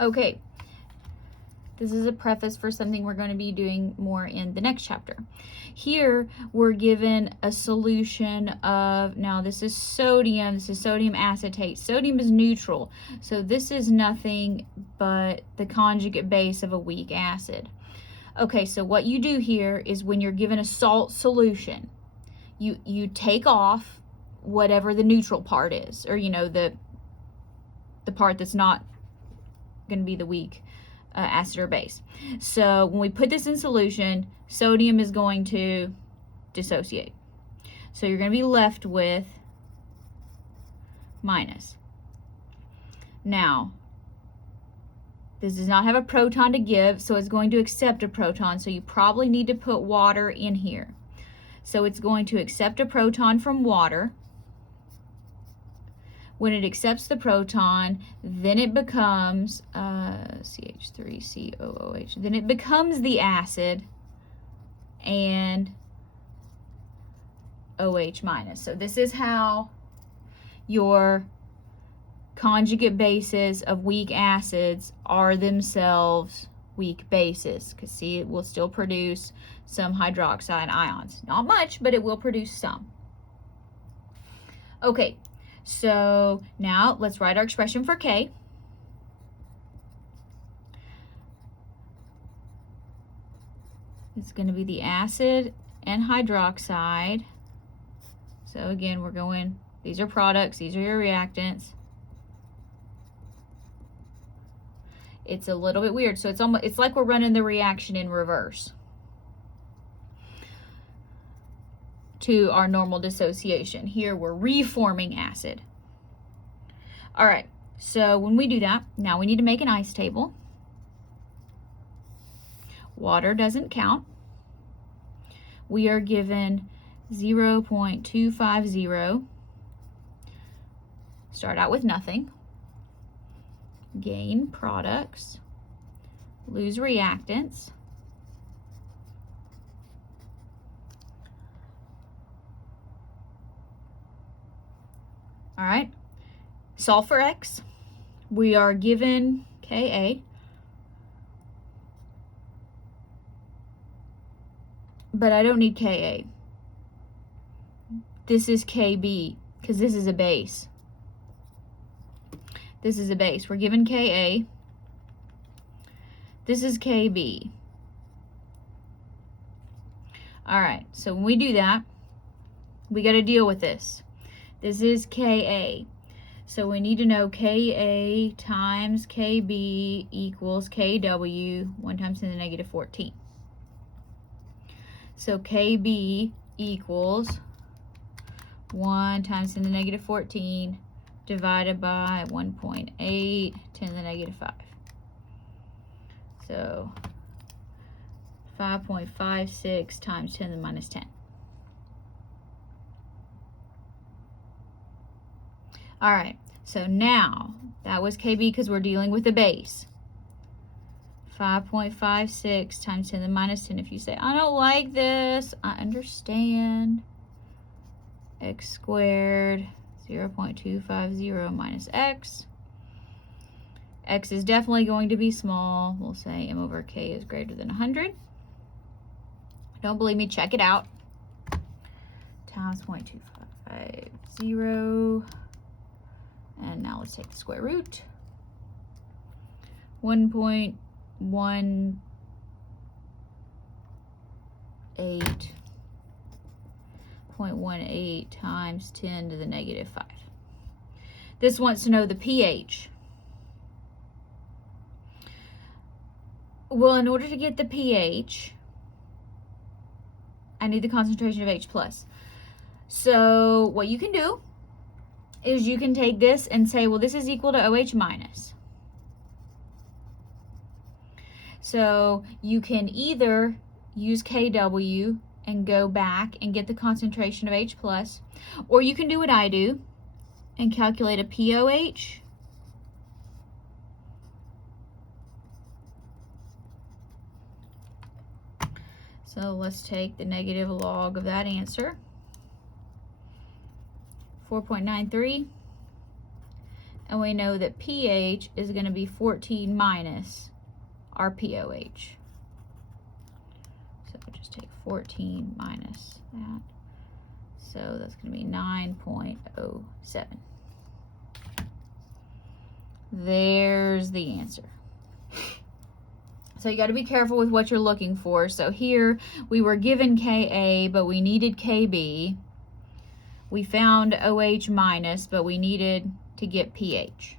Okay, this is a preface for something we're going to be doing more in the next chapter. Here, we're given a solution of, now this is sodium acetate. Sodium is neutral, so this is nothing but the conjugate base of a weak acid. Okay, so what you do here is when you're given a salt solution, you take off whatever the neutral part is, or the part that's not going to be the weak acid or base. So when we put this in solution, sodium is going to dissociate. So you're going to be left with minus. Now, this does not have a proton to give, so it's going to accept a proton, so you probably need to put water in here. So it's going to accept a proton from water. When it accepts the proton, then it becomes CH3COOH. Then it becomes the acid and OH minus. So this is how your conjugate bases of weak acids are themselves weak bases. Because see, it will still produce some hydroxide ions. Not much, but it will produce some. Okay. So now let's write our expression for K. It's going to be the acid and hydroxide. So again, we're going, these are products, these are your reactants. It's a little bit weird. So it's like we're running the reaction in reverse to our normal dissociation. Here we're reforming acid. All right, so when we do that, now we need to make an ice table. Water doesn't count. We are given 0.250. Start out with nothing. Gain products. Lose reactants. All right, solve for X. We are given Ka. But I don't need Ka. This is Kb, because this is a base. This is a base. We're given Ka. This is Kb. All right, so when we do that, we got to deal with this. This is Ka. So we need to know Ka times Kb equals Kw, 1 times 10 to the negative 14. So Kb equals 1 times 10 to the negative 14 divided by 1.8, 10 to the negative 5. So 5.56 times 10 to the minus 10. All right, so now that was Kb because we're dealing with the base. 5.56 times 10 to the minus 10. If you say, I don't like this, I understand. X squared, 0.250 minus x. X is definitely going to be small. We'll say m over k is greater than 100. Don't believe me? Check it out. Times 0.250. And now let's take the square root. 1.18 times 10 to the negative 5. This wants to know the pH. Well, in order to get the pH, I need the concentration of H+. So what you can do is you can take this and say, well, this is equal to OH minus. So you can either use Kw and go back and get the concentration of H+, or you can do what I do and calculate a POH. So let's take the negative log of that answer. 4.93. and we know that pH is going to be 14 minus our POH. So just take 14 minus that. So that's going to be 9.07. There's the answer. So you got to be careful with what you're looking for. So here we were given Ka, but we needed Kb. We found OH minus, but we needed to get pH.